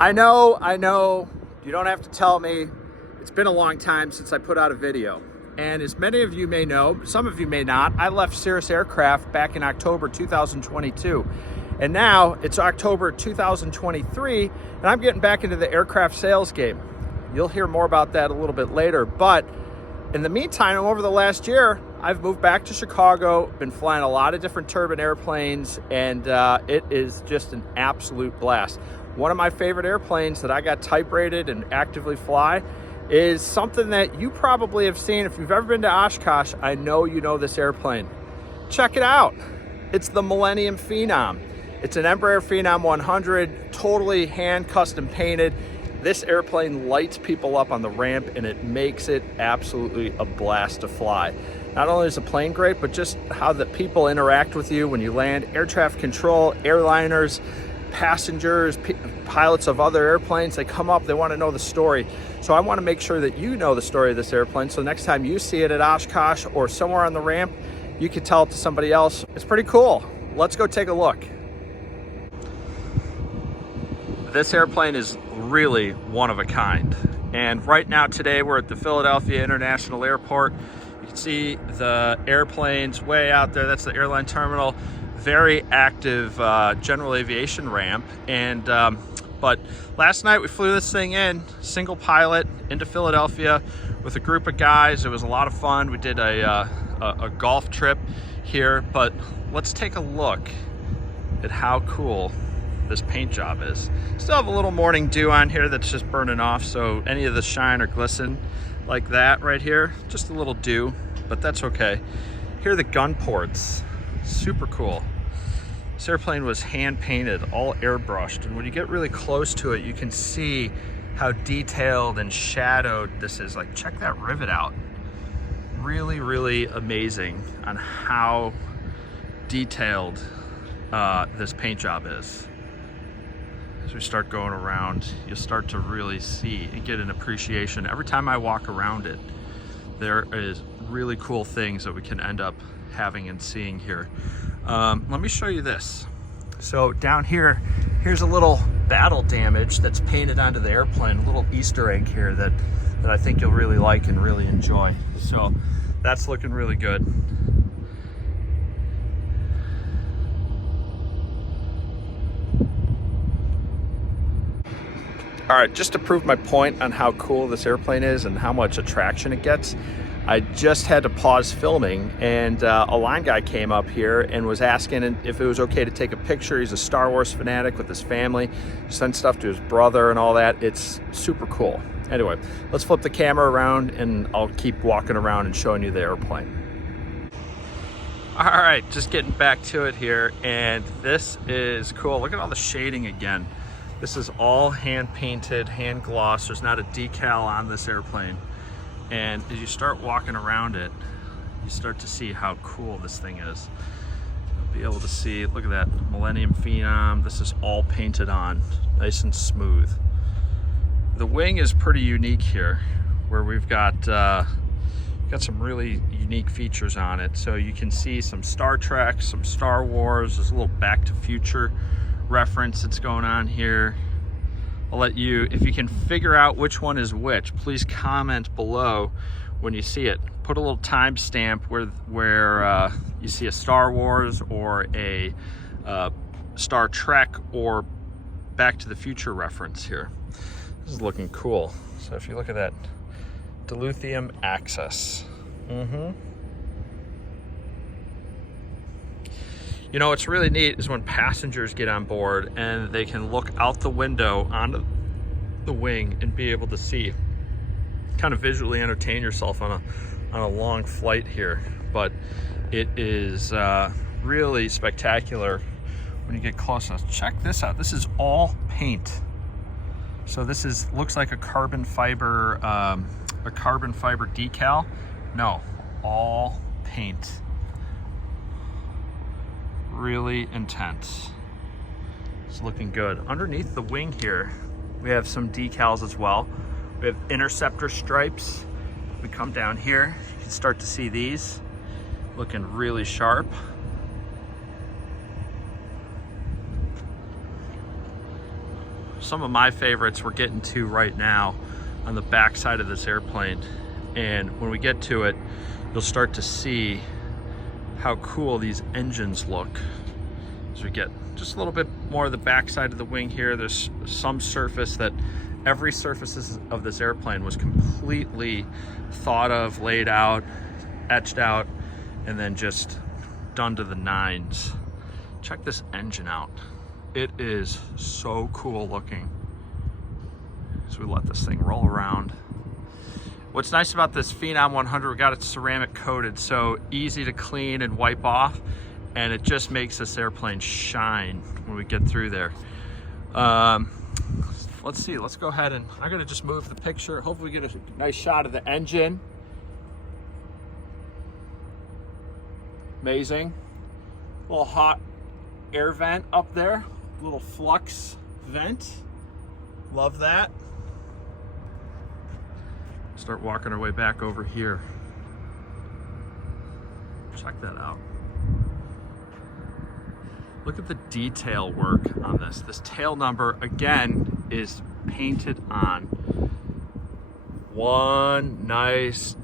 I know, you don't have to tell me. It's been a long time since I put out a video. And as many of you may know, some of you may not, I left Cirrus Aircraft back in October 2022. And now it's October 2023, and I'm getting back into the aircraft sales game. You'll hear more about that a little bit later. But in the meantime, over the last year, I've moved back to Chicago, been flying a lot of different turbine airplanes, and it is just an absolute blast. One of my favorite airplanes that I got type rated and actively fly is something that you probably have seen. If you've ever been to Oshkosh, I know you know this airplane. Check it out. It's the Millennium Phenom. It's an Embraer Phenom 100, totally hand custom painted. This airplane lights people up on the ramp, and it makes it absolutely a blast to fly. Not only is the plane great, but just how the people interact with you when you land. Air traffic control, airliners, passengers, pilots of other airplanes, they come up, they want to know the story. So I want to make sure that you know the story of this airplane, so next time you see it at Oshkosh or somewhere on the ramp, you can tell it to somebody else. It's pretty cool. Let's go take a look. This airplane is really one of a kind. And right now today we're at the Philadelphia International Airport. You can see the airplanes way out there. That's the airline terminal. Very active general aviation ramp. And but last night we flew this thing in, single pilot, into Philadelphia with a group of guys. It was a lot of fun. We did a golf trip here, but let's take a look at how cool this paint job is. Still have a little morning dew on here that's just burning off, so any of the shine or glisten like that right here, just a little dew, but that's okay. Here are the gun ports. Super cool. This airplane was hand painted, all airbrushed, and when you get really close to it, you can see how detailed and shadowed this is. Like, check that rivet out. Really, really amazing on how detailed this paint job is. As we start going around, you'll start to really see and get an appreciation. Every time I walk around it, there is really cool things that we can end up having and seeing here. Let me show you this. So down here, here's a little battle damage that's painted onto the airplane, a little Easter egg here that I think you'll really like and really enjoy. So that's looking really good. All right, just to prove my point on how cool this airplane is and how much attraction it gets, I just had to pause filming, and a line guy came up here and was asking if it was okay to take a picture. He's a Star Wars fanatic with his family, sent stuff to his brother and all that. It's super cool. Anyway, let's flip the camera around and I'll keep walking around and showing you the airplane. All right, just getting back to it here, and this is cool. Look at all the shading again. This is all hand painted, hand glossed. There's not a decal on this airplane. And as you start walking around it, you start to see how cool this thing is. You'll be able to see, look at that Millennium Phenom. This is all painted on, nice and smooth. The wing is pretty unique here, where we've got some really unique features on it. So you can see some Star Trek, some Star Wars. There's a little Back to Future reference that's going on here. I'll let you, if you can figure out which one is which, please comment below when you see it. Put a little timestamp where you see a Star Wars or a Star Trek or Back to the Future reference here. This is looking cool. So if you look at that dilithium axis. You know, what's really neat is when passengers get on board and they can look out the window onto the wing and be able to see, kind of visually entertain yourself on a long flight here. But it is really spectacular when you get close enough. Check this out. This is all paint. So this looks like a carbon fiber decal. No, all paint. Really intense. It's looking good. Underneath the wing here, we have some decals as well. We have interceptor stripes. We come down here, you can start to see these looking really sharp. some of my favorites we're getting to right now on the back side of this airplane. And when we get to it, you'll start to see how cool these engines look. As we get just a little bit more of the back side of the wing here, there's some surface that every surface of this airplane was completely thought of, laid out, etched out, and then just done to the nines. Check this engine out. It is so cool looking. As we let this thing roll around. What's nice about this Phenom 100, we got it ceramic coated, so easy to clean and wipe off, and it just makes this airplane shine when we get through there. Let's see, let's go ahead and I'm gonna just move the picture. Hopefully we get a nice shot of the engine. Amazing. Little hot air vent up there, little flux vent. Love that. Start walking our way back over here. Check that out. Look at the detail work on this. This tail number, again, is painted on. One nice,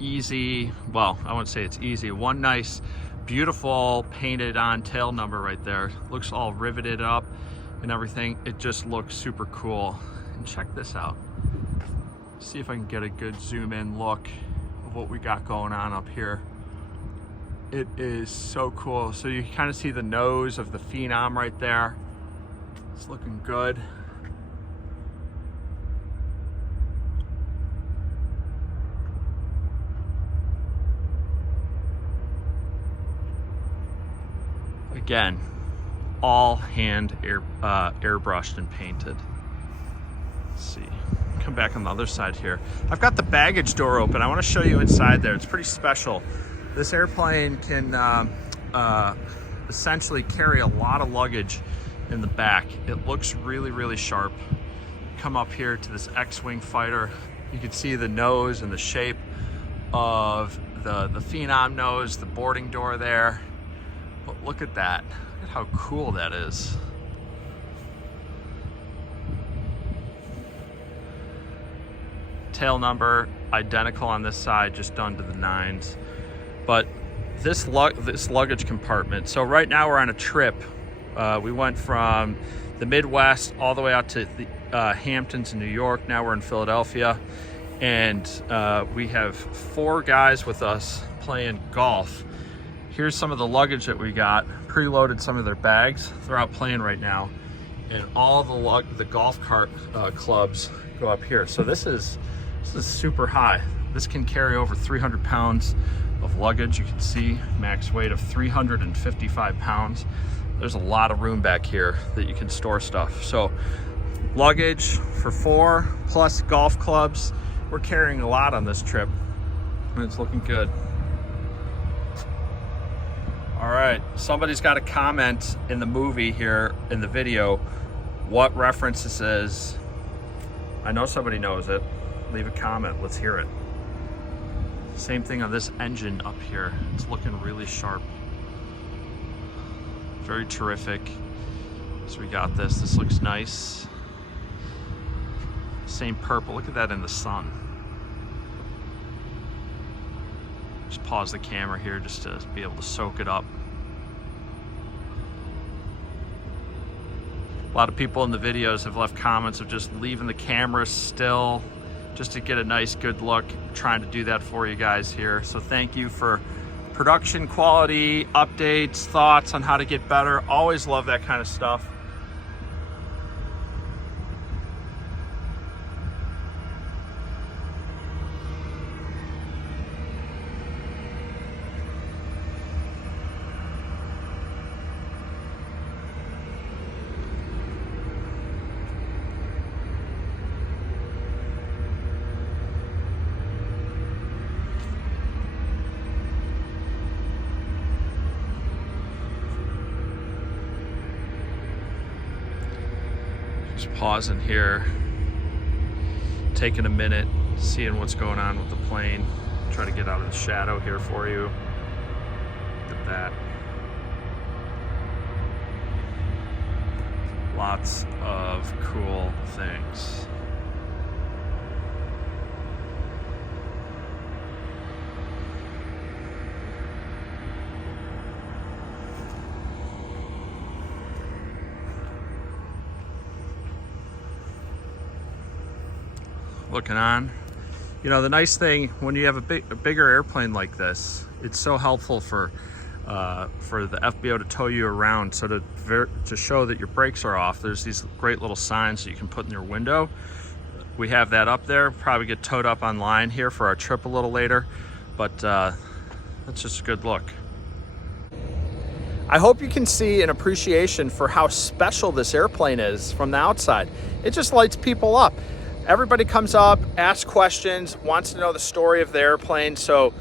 easy, well, I wouldn't say it's easy, one nice, beautiful painted on tail number right there. Looks all riveted up and everything. It just looks super cool. And check this out. See if I can get a good zoom in look of what we got going on up here. It is so cool. So you kind of see the nose of the Phenom right there. It's looking good. Again, all hand airbrushed and painted. Let's see. Come back on the other side here. I've got the baggage door open. I want to show you inside there. It's pretty special. This airplane can essentially carry a lot of luggage in the back. It looks really, really sharp. Come up here to this X-Wing fighter. You can see the nose and the shape of the Phenom nose, the boarding door there. But look at that. Look at how cool that is. Tail number identical on this side, just done to the nines. But this luggage compartment, so right now we're on a trip. We went from the Midwest all the way out to the Hamptons in New York. Now we're in Philadelphia, and we have 4 guys with us playing golf. Here's some of the luggage that we got. Preloaded some of their bags. They're out playing right now, and all the golf cart clubs go up here. So this is super high. This can carry over 300 pounds of luggage. You can see max weight of 355 pounds. There's a lot of room back here that you can store stuff. So luggage for 4 plus golf clubs. We're carrying a lot on this trip, and it's looking good. All right, somebody's got a comment in the movie here, in the video, what reference this is. I know somebody knows it. Leave a comment, let's hear it. Same thing on this engine up here. It's looking really sharp. Very terrific. So we got this looks nice. Same purple, look at that in the sun. Just pause the camera here just to be able to soak it up. A lot of people in the videos have left comments of just leaving the camera still just to get a nice good look. I'm trying to do that for you guys here. So thank you for production quality, updates, thoughts on how to get better. Always love that kind of stuff. Just pausing here, taking a minute, seeing what's going on with the plane. Try to get out of the shadow here for you. Look at that. Lots of cool things. Looking on. You know, the nice thing when you have a bigger airplane like this, it's so helpful for the FBO to tow you around. So to show that your brakes are off, there's these great little signs that you can put in your window. We have that up there. Probably get towed up online here for our trip a little later, but that's just a good look. I hope you can see an appreciation for how special this airplane is from the outside. It just lights people up. Everybody comes up, asks questions, wants to know the story of the airplane. So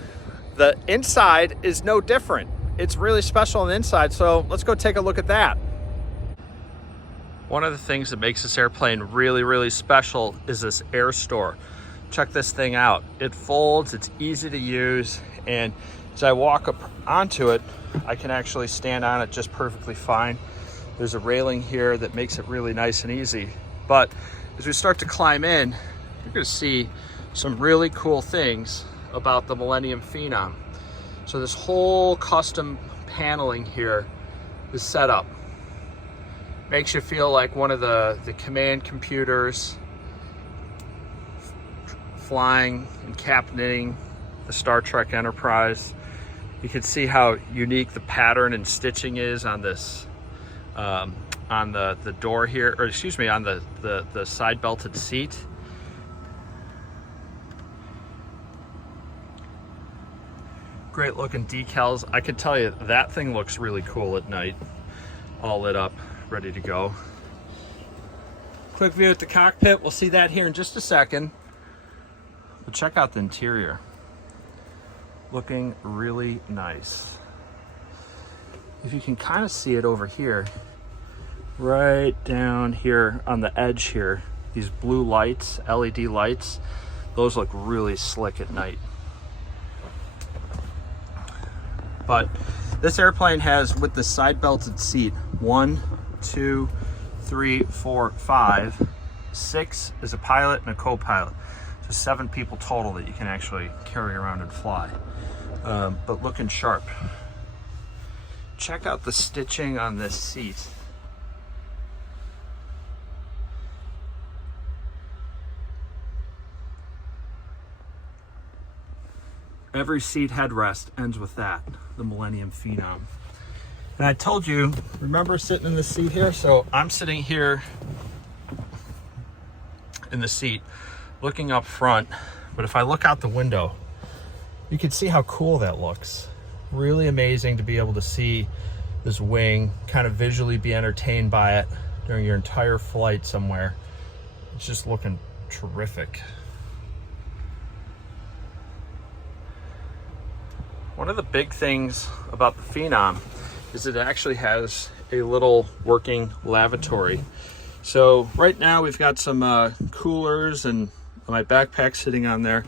the inside is no different. It's really special on the inside. So let's go take a look at that. One of the things that makes this airplane really, really special is this air store. Check this thing out. It folds, it's easy to use. And as I walk up onto it, I can actually stand on it just perfectly fine. There's a railing here that makes it really nice and easy. But as we start to climb in, you're going to see some really cool things about the Millennium Phenom. So this whole custom paneling here is set up. Makes you feel like one of the command computers flying and captaining the Star Trek Enterprise. You can see how unique the pattern and stitching is on this on the door here, or excuse me, on the side belted seat. Great looking decals. I can tell you that thing looks really cool at night, all lit up, ready to go. Quick view at the cockpit. We'll see that here in just a second. But check out the interior. Looking really nice. If you can kind of see it over here, right down here on the edge here, these blue lights, LED lights, those look really slick at night. But this airplane has, with the side belted seat, 1, 2, 3, 4, 5, 6 is a pilot and a co-pilot. So 7 people total that you can actually carry around and fly. But looking sharp. Check out the stitching on this seat. Every seat headrest ends with that, the Millennium Phenom. And I told you, remember sitting in the seat here? So I'm sitting here in the seat, looking up front. But if I look out the window, you can see how cool that looks. Really amazing to be able to see this wing, kind of visually be entertained by it during your entire flight somewhere. It's just looking terrific. One of the big things about the Phenom is it actually has a little working lavatory. So right now we've got some coolers and my backpack sitting on there,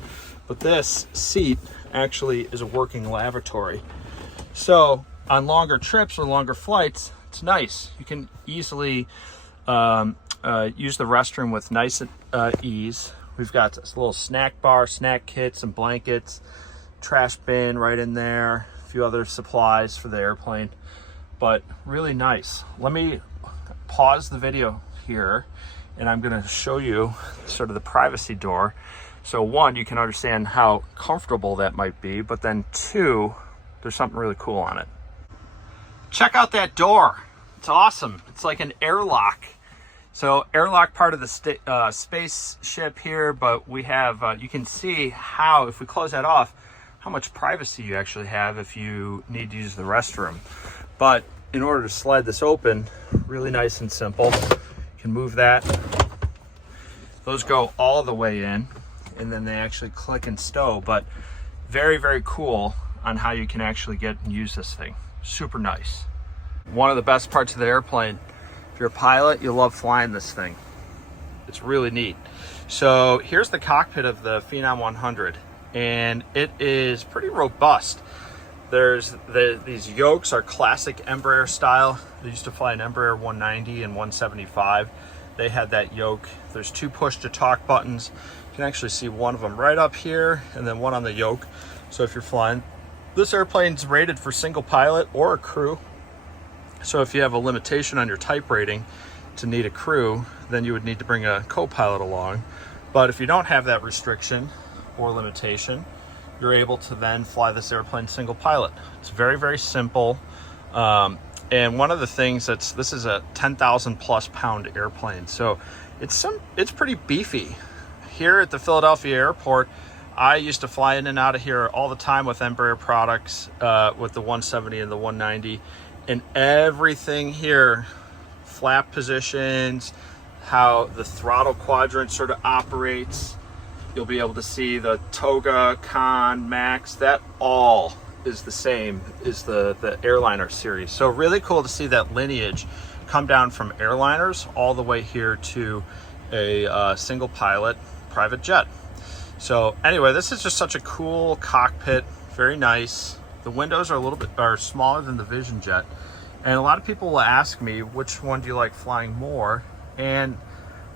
but this seat actually is a working lavatory. So on longer trips or longer flights, it's nice. You can easily use the restroom with nice ease. We've got this little snack bar, snack kits, and blankets, trash bin right in there, a few other supplies for the airplane, but really nice. Let me pause the video here and I'm going to show you sort of the privacy door. So 1, you can understand how comfortable that might be, but then 2, there's something really cool on it. Check out that door. It's awesome. It's like an airlock. So airlock part of the spaceship here, but we have, you can see how, if we close that off, how much privacy you actually have if you need to use the restroom. But in order to slide this open, really nice and simple. You can move that. Those go all the way in, and then they actually click and stow, but very, very cool on how you can actually get and use this thing. Super nice. One of the best parts of the airplane, if you're a pilot, you'll love flying this thing. It's really neat. So here's the cockpit of the Phenom 100. And it is pretty robust. These yokes are classic Embraer style. They used to fly an Embraer 190 and 175. They had that yoke. There's 2 push to talk buttons. You can actually see one of them right up here and then one on the yoke. So if you're flying, this airplane's rated for single pilot or a crew. So if you have a limitation on your type rating to need a crew, then you would need to bring a co-pilot along. But if you don't have that restriction or limitation, you're able to then fly this airplane single pilot. It's very, very simple. And one of the things this is a 10,000 plus pound airplane. So it's pretty beefy. Here at the Philadelphia airport, I used to fly in and out of here all the time with Embraer products, with the 170 and the 190, and everything here, flap positions, how the throttle quadrant sort of operates. You'll be able to see the toga, con, max, that all is the same as the airliner series. So really cool to see that lineage come down from airliners all the way here to a single pilot private jet. So anyway, this is just such a cool cockpit, very nice. The windows are smaller than the Vision Jet. And a lot of people will ask me, which one do you like flying more? And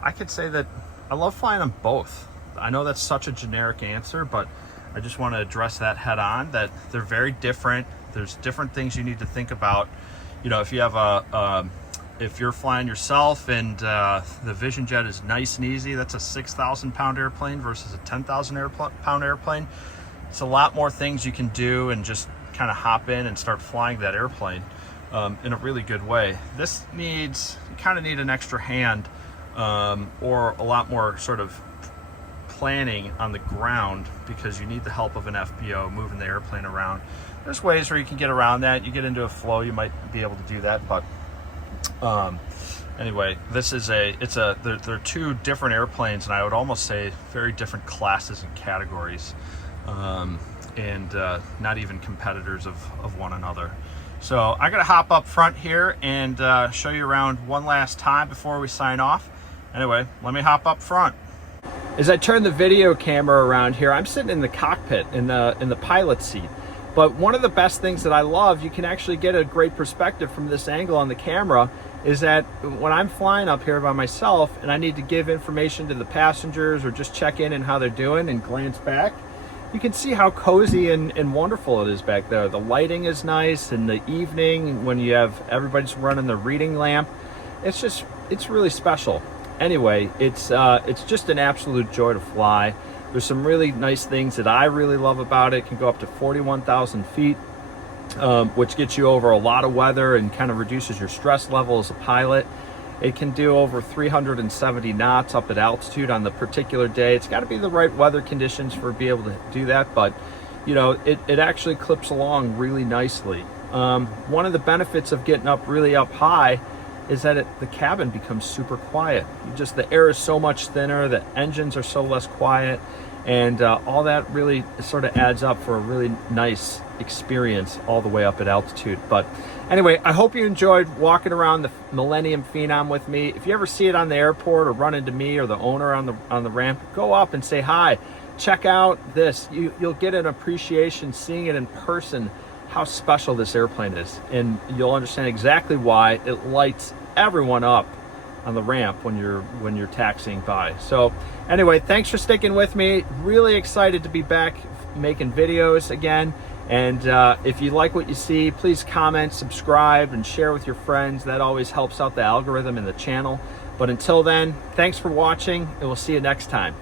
I could say that I love flying them both. I know that's such a generic answer, but I just want to address that head on, that they're very different. There's different things you need to think about. You know, if you have if you're flying yourself and the Vision Jet is nice and easy, that's a 6,000 pound airplane versus a 10,000 pound airplane. It's a lot more things you can do and just kind of hop in and start flying that airplane in a really good way. This you kind of need an extra hand or a lot more sort of planning on the ground, because you need the help of an FBO moving the airplane around. There's ways where you can get around that. You get into a flow, you might be able to do that, but anyway, this is they're 2 different airplanes, and I would almost say very different classes and categories, and not even competitors of one another. So I gotta hop up front here and show you around one last time before we sign off. Anyway, let me hop up front. As I turn the video camera around here, I'm sitting in the cockpit in the pilot seat. But one of the best things that I love, you can actually get a great perspective from this angle on the camera, is that when I'm flying up here by myself and I need to give information to the passengers or just check in and how they're doing and glance back, you can see how cozy and wonderful it is back there. The lighting is nice in the evening when you have everybody's running the reading lamp. It's really special. Anyway, it's just an absolute joy to fly. There's some really nice things that I really love about it. It can go up to 41,000 feet, which gets you over a lot of weather and kind of reduces your stress level as a pilot. It can do over 370 knots up at altitude on the particular day. It's got to be the right weather conditions for be able to do that, but you know, it actually clips along really nicely. One of the benefits of getting up really up high is that the cabin becomes super quiet. The air is so much thinner, the engines are so less quiet, and all that really sort of adds up for a really nice experience all the way up at altitude. But anyway, I hope you enjoyed walking around the Millennium Phenom with me. If you ever see it on the airport or run into me or the owner on the ramp, go up and say hi. Check out this. You'll get an appreciation seeing it in person, how special this airplane is, and you'll understand exactly why it lights everyone up on the ramp when you're taxiing by. So anyway, thanks for sticking with me. Really excited to be back making videos again, and if you like what you see, please comment, subscribe, and share with your friends. That always helps out the algorithm in the channel. But until then, thanks for watching, and we'll see you next time.